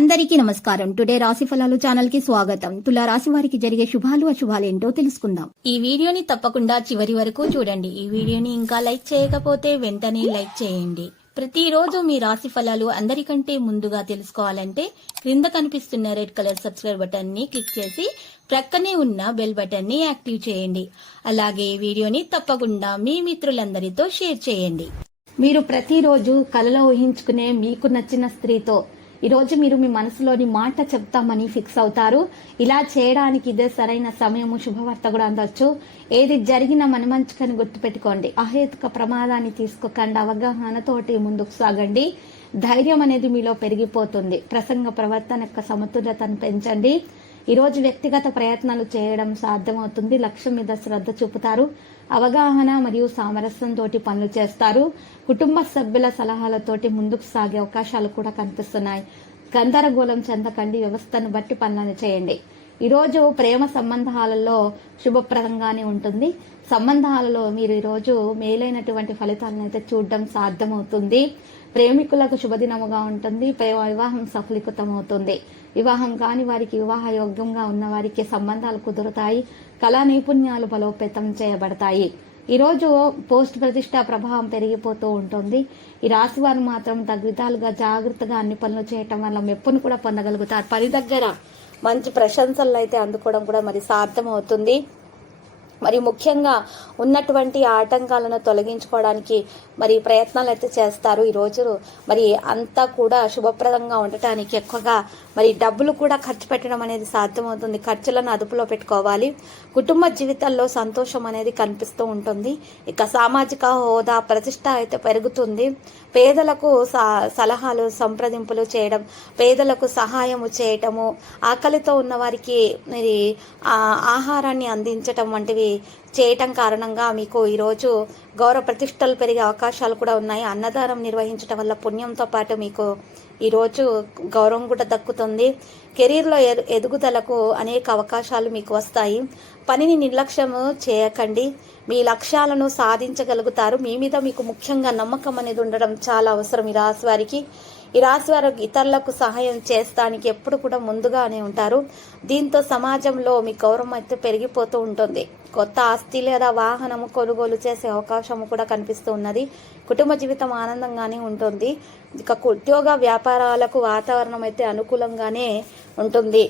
అందరికీ నమస్కారం. టుడే రాశి ఫలాలు ఛానల్ కి స్వాగతం. తులా రాశి వారికి జరిగే శుభాలు అశుభాలేంటో తెలుసుకుందాం. ఈ వీడియోని తప్పకుండా చివరి వరకు చూడండి. ఈ వీడియోని ఇంకా లైక్ చేయకపోతే వెంటనే లైక్ చేయండి. ప్రతిరోజు మీ రాశి ఫలాలు అందరికంటే ముందుగా తెలుసుకోవాలంటే క్రింద కనిపిస్తున్న రెడ్ కలర్ సబ్స్క్రైబ్ బటన్ ని క్లిక్ చేసి ప్రక్కనే ఉన్న బెల్ బటన్ ని యాక్టివ్ చేయండి. అలాగే వీడియోని తప్పకుండా మీ మిత్రులందరితో షేర్ చేయండి. మీరు ప్రతిరోజు కలలో ఊహించుకునే మీకు నచ్చిన స్త్రీతో ఈరోజు మీరు మీ మనసులోని మాట చెప్తామని ఫిక్స్ అవుతారు. ఇలా చేయడానికి ఇదే సరైన సమయము, శుభవార్త కూడా అందొచ్చు. ఏది జరిగినా మన మంచికని గుర్తుపెట్టుకోండి. అహేతుక ప్రమాదాన్ని తీసుకోకండి. అవగాహనతోటి ముందుకు సాగండి. ధైర్యం అనేది మీలో పెరిగిపోతుంది. ప్రసంగ ప్రవర్తన యొక్క సమతుల్యతను పెంచండి. ఈరోజు వ్యక్తిగత ప్రయత్నాలు చేయడం సాధ్యమవుతుంది. లక్ష్యం మీద శ్రద్ధ చూపుతారు. అవగాహన మరియు సామరస్యంతో పనులు చేస్తారు. కుటుంబ సభ్యుల సలహాలతోటి ముందుకు సాగే అవకాశాలు కూడా కనిపిస్తున్నాయి. గందరగోళం చెందకండి. వ్యవస్థను బట్టి పనులను చేయండి. ఈరోజు ప్రేమ సంబంధాలలో శుభప్రదంగానే ఉంటుంది. సంబంధాలలో మీరు ఈరోజు మేలైనటువంటి ఫలితాలను అయితే చూడడం సాధ్యమవుతుంది. ప్రేమికులకు శుభదినముగా ఉంటుంది. వివాహం సఫలీకృతమవుతుంది. వివాహం కాని వారికి, వివాహ యోగ్యంగా ఉన్న వారికి సంబంధాలు కుదురుతాయి. కళా నైపుణ్యాలు బలోపేతం చేయబడతాయి. ఈరోజు పోస్ట్ ప్రతిష్ట ప్రభావం పెరిగిపోతూ ఉంటుంది. ఈ రాశి వారు మాత్రం తగు విధాలుగా జాగ్రత్తగా అన్ని పనులు చేయటం వల్ల మెప్పును కూడా పొందగలుగుతారు. పని దగ్గర మంచి ప్రశంసలు అయితే అందుకోవడం కూడా మరి సాధ్యమవుతుంది. మరి ముఖ్యంగా ఉన్నటువంటి ఆటంకాలను తొలగించుకోవడానికి మరి ప్రయత్నాలు అయితే చేస్తారు. ఈరోజు మరి అంతా కూడా శుభప్రదంగా ఉండటానికి ఎక్కువగా మరి డబ్బులు కూడా ఖర్చు పెట్టడం అనేది సాధ్యమవుతుంది. ఖర్చులను అదుపులో పెట్టుకోవాలి. కుటుంబ జీవితాల్లో సంతోషం అనేది కనిపిస్తూ ఉంటుంది. ఇక సామాజిక హోదా, ప్రతిష్ట అయితే పెరుగుతుంది. పేదలకు సలహాలు, సంప్రదింపులు చేయడం, పేదలకు సహాయము చేయటము, ఆకలితో ఉన్న వారికి మరి ఆహారాన్ని అందించటం వంటివి చేయటం కారణంగా మీకు ఈరోజు గౌరవ ప్రతిష్టలు పెరిగే అవకాశాలు కూడా ఉన్నాయి. అన్నదానం నిర్వహించడం వల్ల పుణ్యంతో పాటు మీకు ఈరోజు గౌరవం కూడా దక్కుతుంది. కెరీర్లో ఎదుగుదలకు అనేక అవకాశాలు మీకు వస్తాయి. పనిని నిర్లక్ష్యము చేయకండి. మీ లక్ష్యాలను సాధించగలుగుతారు. మీ మీద మీకు ముఖ్యంగా నమ్మకం అనేది ఉండడం చాలా అవసరం. ఈ రాశి వారికి ఇతరులకు సహాయం చేస్తానికి ఎప్పుడు కూడా ముందుగానే ఉంటారు. దీంతో సమాజంలో మీ గౌరవం అయితే పెరిగిపోతూ ఉంటుంది. కొత్త ఆస్తి లేదా వాహనము కొనుగోలు చేసే అవకాశము కూడా కనిపిస్తూ ఉన్నది. కుటుంబ జీవితం ఆనందంగానే ఉంటుంది. ఇక ఉద్యోగ వ్యాపారాలకు వాతావరణం అయితే అనుకూలంగానే ఉంటుంది.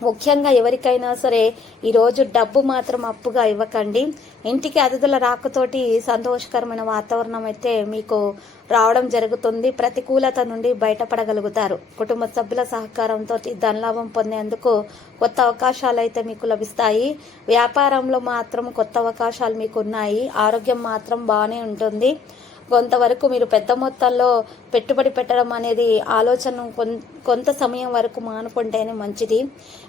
ముఖ్యంగా ఎవరికైనా సరే ఈరోజు డబ్బు మాత్రం అప్పుగా ఇవ్వకండి. ఇంటికి అతిథుల రాకతోటి సంతోషకరమైన వాతావరణం అయితే మీకు రావడం జరుగుతుంది. ప్రతికూలత నుండి బయటపడగలుగుతారు. కుటుంబ సభ్యుల సహకారంతో ధనలాభం పొందేందుకు కొత్త అవకాశాలు అయితే మీకు లభిస్తాయి. వ్యాపారంలో మాత్రం కొత్త అవకాశాలు మీకు ఉన్నాయి. ఆరోగ్యం మాత్రం బాగానే ఉంటుంది. కొంతవరకు మీరు పెద్ద మొత్తంలో పెట్టుబడి పెట్టడం అనేది ఆలోచన కొంత సమయం వరకు మానుకుంటేనే మంచిది.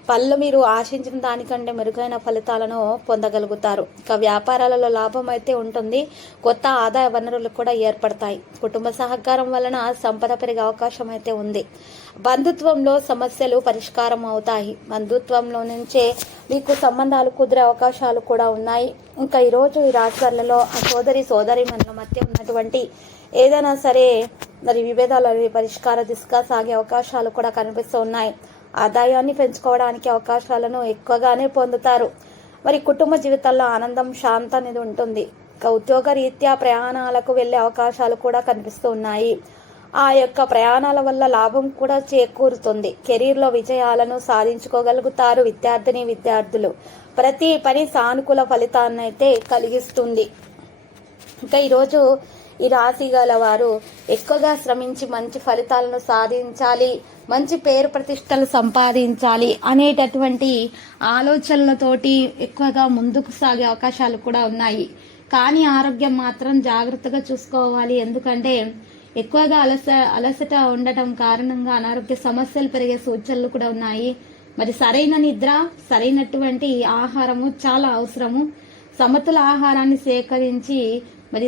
పనులు మీరు ఆశించిన దానికంటే మెరుగైన ఫలితాలను పొందగలుగుతారు. ఇక వ్యాపారాలలో లాభం అయితే ఉంటుంది. కొత్త ఆదాయ వనరులు కూడా ఏర్పడతాయి. కుటుంబ సహకారం వలన సంపద పెరిగే అవకాశం అయితే ఉంది. బంధుత్వంలో సమస్యలు పరిష్కారం అవుతాయి. బంధుత్వంలో నుంచే మీకు సంబంధాలు కుదిరే అవకాశాలు కూడా ఉన్నాయి. ఇంకా ఈరోజు ఈ రాశులలో ఆ సోదరి మన మధ్య ఉన్నటువంటి ఏదైనా సరే మరి విభేదాల పరిష్కార దిశగా సాగే అవకాశాలు కూడా కనిపిస్తూ ఉన్నాయి. ఆదాయాన్ని పెంచుకోవడానికి అవకాశాలను ఎక్కువగానే పొందుతారు. మరి కుటుంబ జీవితాల్లో ఆనందం, శాంతి అనేది ఉంటుంది. ఇక ఉద్యోగ రీత్యా ప్రయాణాలకు వెళ్లే అవకాశాలు కూడా కనిపిస్తూ ఉన్నాయి. ఆ యొక్క ప్రయాణాల వల్ల లాభం కూడా చేకూరుతుంది. కెరీర్లో విజయాలను సాధించుకోగలుగుతారు. విద్యార్థులు ప్రతి పని సానుకూల ఫలితాన్ని అయితే కలిగిస్తుంది. ఇంకా ఈరోజు ఈ రాశి గల వారు ఎక్కువగా శ్రమించి మంచి ఫలితాలను సాధించాలి, మంచి పేరు ప్రతిష్టలు సంపాదించాలి అనేటటువంటి ఆలోచనలతోటి ఎక్కువగా ముందుకు సాగే అవకాశాలు కూడా ఉన్నాయి. కానీ ఆరోగ్యం మాత్రం జాగ్రత్తగా చూసుకోవాలి. ఎందుకంటే ఎక్కువగా అలసట ఉండటం కారణంగా అనారోగ్య సమస్యలు పెరిగే సూచనలు కూడా ఉన్నాయి. మరి సరైన నిద్ర, సరైనటువంటి ఆహారము చాలా అవసరము. సమతుల ఆహారాన్ని సేకరించి మరి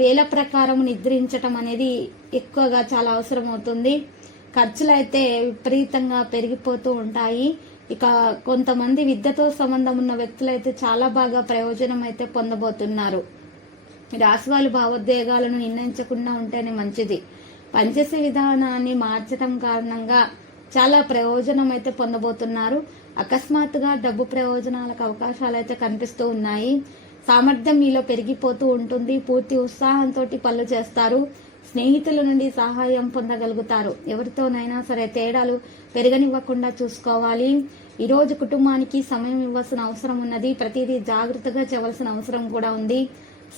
వేల ప్రకారం నిద్రించటం అనేది ఎక్కువగా చాలా అవసరం అవుతుంది. ఖర్చులు అయితే విపరీతంగా పెరిగిపోతూ ఉంటాయి. ఇక కొంతమంది విద్యతో సంబంధం ఉన్న వ్యక్తులైతే చాలా బాగా ప్రయోజనం అయితే పొందబోతున్నారు. రాశి వాళ్ళు భావోద్వేగాలను నిర్ణయించకుండా ఉంటేనే మంచిది. పనిచేసే విధానాన్ని మార్చడం కారణంగా చాలా ప్రయోజనం అయితే పొందబోతున్నారు. అకస్మాత్తుగా డబ్బు ప్రయోజనాలకు అవకాశాలు అయితే కనిపిస్తూ ఉన్నాయి. సామర్థ్యం మీలో పెరిగిపోతూ ఉంటుంది. పూర్తి ఉత్సాహంతో పనులు చేస్తారు. స్నేహితుల నుండి సహాయం పొందగలుగుతారు. ఎవరితోనైనా సరే తేడాలు పెరగనివ్వకుండా చూసుకోవాలి. ఈరోజు కుటుంబానికి సమయం ఇవ్వాల్సిన అవసరం ఉన్నది. ప్రతిదీ జాగ్రత్తగా చేయవలసిన అవసరం కూడా ఉంది.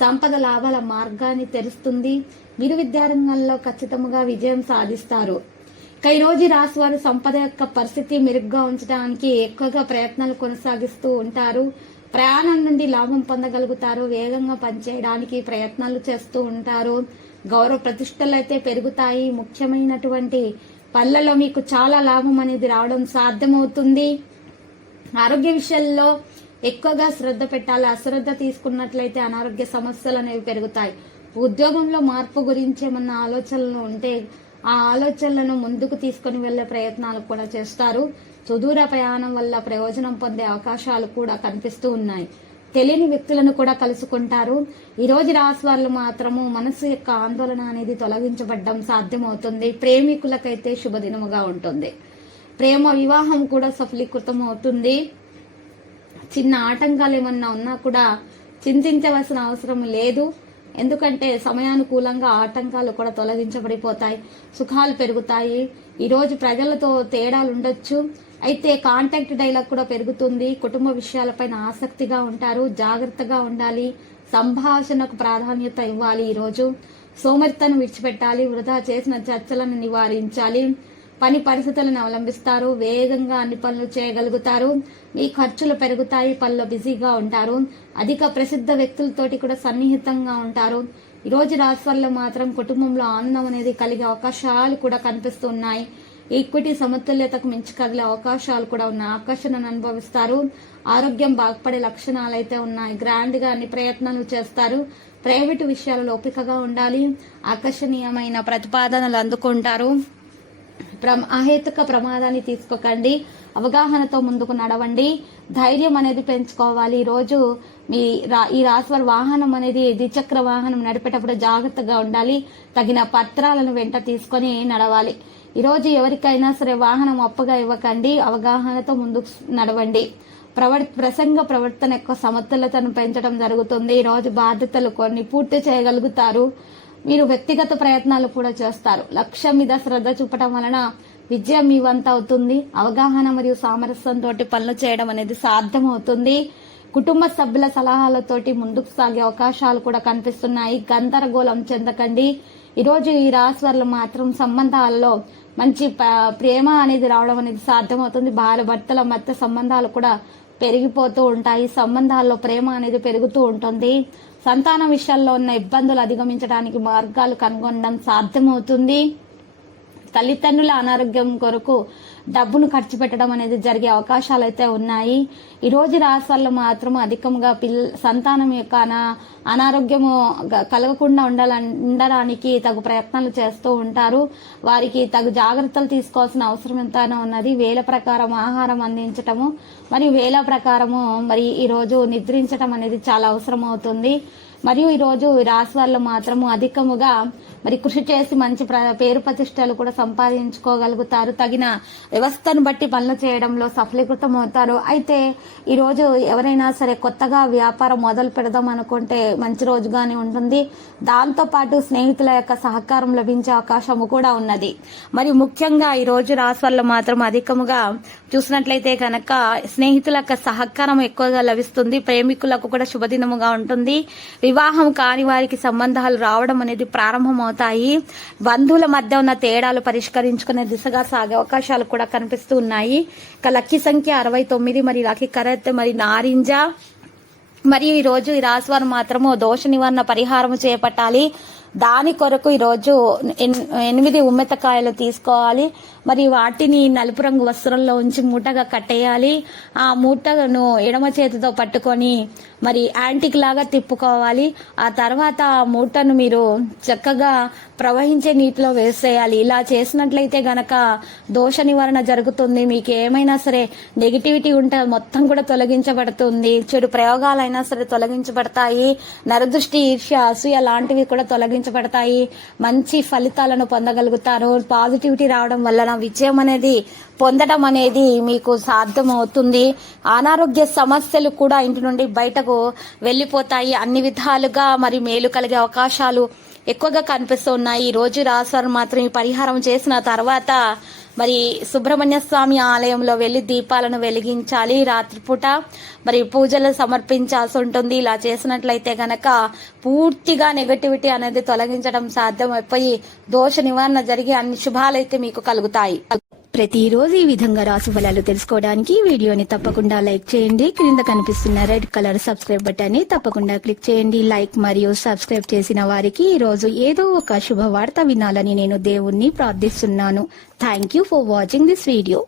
సంపద లాభాల మార్గాన్ని తెరుస్తుంది. మీరు విద్యారంగంలో ఖచ్చితంగా విజయం సాధిస్తారు. ఈ రోజు రాశి వారు సంపద యొక్క పరిస్థితి మెరుగ్గా ఉంచడానికి ఎక్కువగా ప్రయత్నాలు కొనసాగిస్తూ ఉంటారు. ప్రయాణం నుండి లాభం పొందగలుగుతారు. వేగంగా పనిచేయడానికి ప్రయత్నాలు చేస్తూ ఉంటారు. గౌరవ ప్రతిష్టలు అయితే పెరుగుతాయి. ముఖ్యమైనటువంటి పనులలో మీకు చాలా లాభం అనేది రావడం సాధ్యమవుతుంది. ఆరోగ్య విషయాల్లో ఎక్కువగా శ్రద్ధ పెట్టాలి. అశ్రద్ధ తీసుకున్నట్లయితే అనారోగ్య సమస్యలు అనేవి పెరుగుతాయి. ఉద్యోగంలో మార్పు గురించి ఏమన్నా ఆలోచనలు ఉంటే ఆ ఆలోచనలను ముందుకు తీసుకుని వెళ్లే ప్రయత్నాలు కూడా చేస్తారు. సుదూర ప్రయాణం వల్ల ప్రయోజనం పొందే అవకాశాలు కూడా కనిపిస్తూ ఉన్నాయి. తెలియని వ్యక్తులను కూడా కలుసుకుంటారు. ఈ రోజు రాశి వాళ్ళు మాత్రము మనసు యొక్క ఆందోళన అనేది తొలగించబడ్డం సాధ్యమవుతుంది. ప్రేమికులకైతే శుభదినముగా ఉంటుంది. ప్రేమ వివాహం కూడా సఫలీకృతం అవుతుంది. చిన్న ఆటంకాలు ఏమన్నా ఉన్నా కూడా చింతించవలసిన అవసరం లేదు. ఎందుకంటే సమయానుకూలంగా ఆటంకాలు కూడా తొలగించబడిపోతాయి. సుఖాలు పెరుగుతాయి. ఈరోజు ప్రజలతో తేడాలు ఉండొచ్చు. అయితే కాంటాక్ట్ డైలాగ్ కూడా పెరుగుతుంది. కుటుంబ విషయాలపైన ఆసక్తిగా ఉంటారు. జాగ్రత్తగా ఉండాలి. సంభాషణకు ప్రాధాన్యత ఇవ్వాలి. ఈరోజు సోమరితను విడిచిపెట్టాలి. వృధా చేసిన చర్చలను నివారించాలి. పని పరిస్థితులను అవలంబిస్తారు. వేగంగా అన్ని పనులు చేయగలుగుతారు. మీ ఖర్చులు పెరుగుతాయి. పనిలో బిజీగా ఉంటారు. అధిక ప్రసిద్ధ వ్యక్తులతోటి కూడా సన్నిహితంగా ఉంటారు. ఈ రోజు రాశి వల్ల మాత్రం కుటుంబంలో ఆనందం అనేది కలిగే అవకాశాలు కూడా కనిపిస్తున్నాయి. ఈక్విటీ సమతుల్యతకు మించి కదిలే అవకాశాలు కూడా ఉన్నాయి. ఆకర్షణను అనుభవిస్తారు. ఆరోగ్యం బాగుపడే లక్షణాలు అయితే ఉన్నాయి. గ్రాండ్ గా అన్ని ప్రయత్నాలు చేస్తారు. ప్రైవేటు విషయాలలో ఓపికగా ఉండాలి. ఆకర్షణీయమైన ప్రతిపాదనలు అందుకుంటారు. అహేతుక ప్రమాదాన్ని తీసుకోకండి. అవగాహనతో ముందుకు నడవండి. ధైర్యం అనేది పెంచుకోవాలి. ఈరోజు ఈ రాశి వారి వాహనం అనేది ద్విచక్ర వాహనం నడిపేటప్పుడు జాగ్రత్తగా ఉండాలి. తగిన పత్రాలను వెంట తీసుకొని నడవాలి. ఈరోజు ఎవరికైనా సరే వాహనం అప్పుగా ఇవ్వకండి. అవగాహనతో ముందుకు నడవండి. ప్రసంగ ప్రవర్తన యొక్క సమతుల్యతను పెంచడం జరుగుతుంది. ఈరోజు బాధ్యతలు కొన్ని పూర్తి చేయగలుగుతారు. మీరు వ్యక్తిగత ప్రయత్నాలు కూడా చేస్తారు. లక్ష్యం మీద శ్రద్ధ చూపటం వలన విజయం మీ వంత అవుతుంది. అవగాహన మరియు సామరస్యంతో పనులు చేయడం అనేది సాధ్యమవుతుంది. కుటుంబ సభ్యుల సలహాలతోటి ముందుకు సాగే అవకాశాలు కూడా కనిపిస్తున్నాయి. గందరగోళం చెందకండి. ఈరోజు ఈ రాశి వారు మాత్రం సంబంధాలలో మంచి ప్రేమ అనేది రావడం అనేది సాధ్యమవుతుంది. భార్య భర్తల మధ్య సంబంధాలు కూడా పెరిగిపోతూ ఉంటాయి. సంబంధాల్లో ప్రేమ అనేది పెరుగుతూ ఉంటుంది. సంతానం విషయాల్లో ఉన్న ఇబ్బందులు అధిగమించడానికి మార్గాలు కనుగొనడం సాధ్యమవుతుంది. తల్లిదండ్రుల అనారోగ్యం కొరకు డబ్బును ఖర్చు పెట్టడం అనేది జరిగే అవకాశాలు అయితే ఉన్నాయి. ఈ రోజు రాశి వల్ల మాత్రం అధికంగా సంతానం యొక్క అనారోగ్యము కలగకుండా ఉండడానికి తగు ప్రయత్నాలు చేస్తూ ఉంటారు. వారికి తగు జాగ్రత్తలు తీసుకోవాల్సిన అవసరం ఎంతైనా ఉన్నది. వేళ ప్రకారం ఆహారం అందించటము మరియు వేళ ప్రకారము మరి ఈ రోజు నిద్రించటం అనేది చాలా అవసరం అవుతుంది. మరియు ఈ రోజు రాశి వాళ్ళు మాత్రము అధికముగా మరి కృషి చేసి మంచి పేరు ప్రతిష్టలు కూడా సంపాదించుకోగలుగుతారు. తగిన వ్యవస్థను బట్టి పనులు చేయడంలో సఫలీకృతం అవుతారు. అయితే ఈ రోజు ఎవరైనా సరే కొత్తగా వ్యాపారం మొదలు పెడదాం అనుకుంటే మంచి రోజుగానే ఉంటుంది. దాంతో పాటు స్నేహితుల యొక్క సహకారం లభించే అవకాశం కూడా ఉన్నది. మరి ముఖ్యంగా ఈ రోజు రాశి వల్ల మాత్రం అధికముగా చూసినట్లయితే కనుక స్నేహితుల యొక్క సహకారం ఎక్కువగా లభిస్తుంది. ప్రేమికులకు కూడా శుభదినముగా ఉంటుంది. వివాహం కాని వారికి సంబంధాలు రావడం అనేది ప్రారంభమవుతాయి. బంధువుల మధ్య ఉన్న తేడాలు పరిష్కరించుకునే దిశగా సాగే అవకాశాలు కూడా కనిపిస్తూ ఉన్నాయి. ఇక లక్కీ సంఖ్య 69 మరి లక్కీ కరెక్ట్ మరి నారింజ. మరియు ఈ రోజు ఈ రాశి వారు మాత్రము దోష నివారణ పరిహారం చేపట్టాలి. దాని కొరకు ఈరోజు 8 ఉమ్మెత్తకాయలు తీసుకోవాలి. మరి వాటిని నలుపు రంగు వస్త్రంలో ఉంచి మూటగా కట్టేయాలి. ఆ మూటను ఎడమ చేతితో పట్టుకొని మరి యాంటిక్ లాగా తిప్పుకోవాలి. ఆ తర్వాత ఆ మూటను మీరు చక్కగా ప్రవహించే నీటిలో వేసేయాలి. ఇలా చేసినట్లయితే గనక దోష నివారణ జరుగుతుంది. మీకు ఏమైనా సరే నెగిటివిటీ ఉంటే మొత్తం కూడా తొలగించబడుతుంది. చెడు ప్రయోగాలైనా సరే తొలగించబడతాయి. నరదృష్టి, ఈర్ష్య, అసూయ లాంటివి కూడా తొలగించబడతాయి. మంచి ఫలితాలను పొందగలుగుతారు. పాజిటివిటీ రావడం వలన విజయం అనేది పొందడం అనేది మీకు సాధ్యమవుతుంది. అనారోగ్య సమస్యలు కూడా ఇంటి నుండి బయటకు వెళ్ళిపోతాయి. అన్ని విధాలుగా మరి మేలు కలిగే అవకాశాలు ఎక్కువగా కనిపిస్తున్నాయి. ఈ రోజు రాశివారు మాత్రం ఈ పరిహారం చేసిన తర్వాత మరి సుబ్రహ్మణ్య స్వామి ఆలయంలో వెళ్లి దీపాలను వెలిగించాలి. రాత్రిపూట మరి పూజలు సమర్పించాల్సి ఉంటుంది. ఇలా చేసినట్లయితే గనక పూర్తిగా నెగటివిటీ అనేది తొలగించడం సాధ్యమైపోయి దోష నివారణ జరిగి అన్ని శుభాలైతే మీకు కలుగుతాయి. ప్రతిరోజు ఈ విధంగా రాశి ఫలాలు తెలుసుకోవడానికి వీడియోని తప్పకుండా లైక్ చేయండి. క్రింద కనిపిస్తున్న రెడ్ కలర్ సబ్స్క్రైబ్ బటన్ ని తప్పకుండా క్లిక్ చేయండి. లైక్ మరియు సబ్స్క్రైబ్ చేసిన వారికి ఈ రోజు ఏదో ఒక శుభవార్త వినాలని నేను దేవుణ్ణి ప్రార్థిస్తున్నాను. Thank you for watching this video.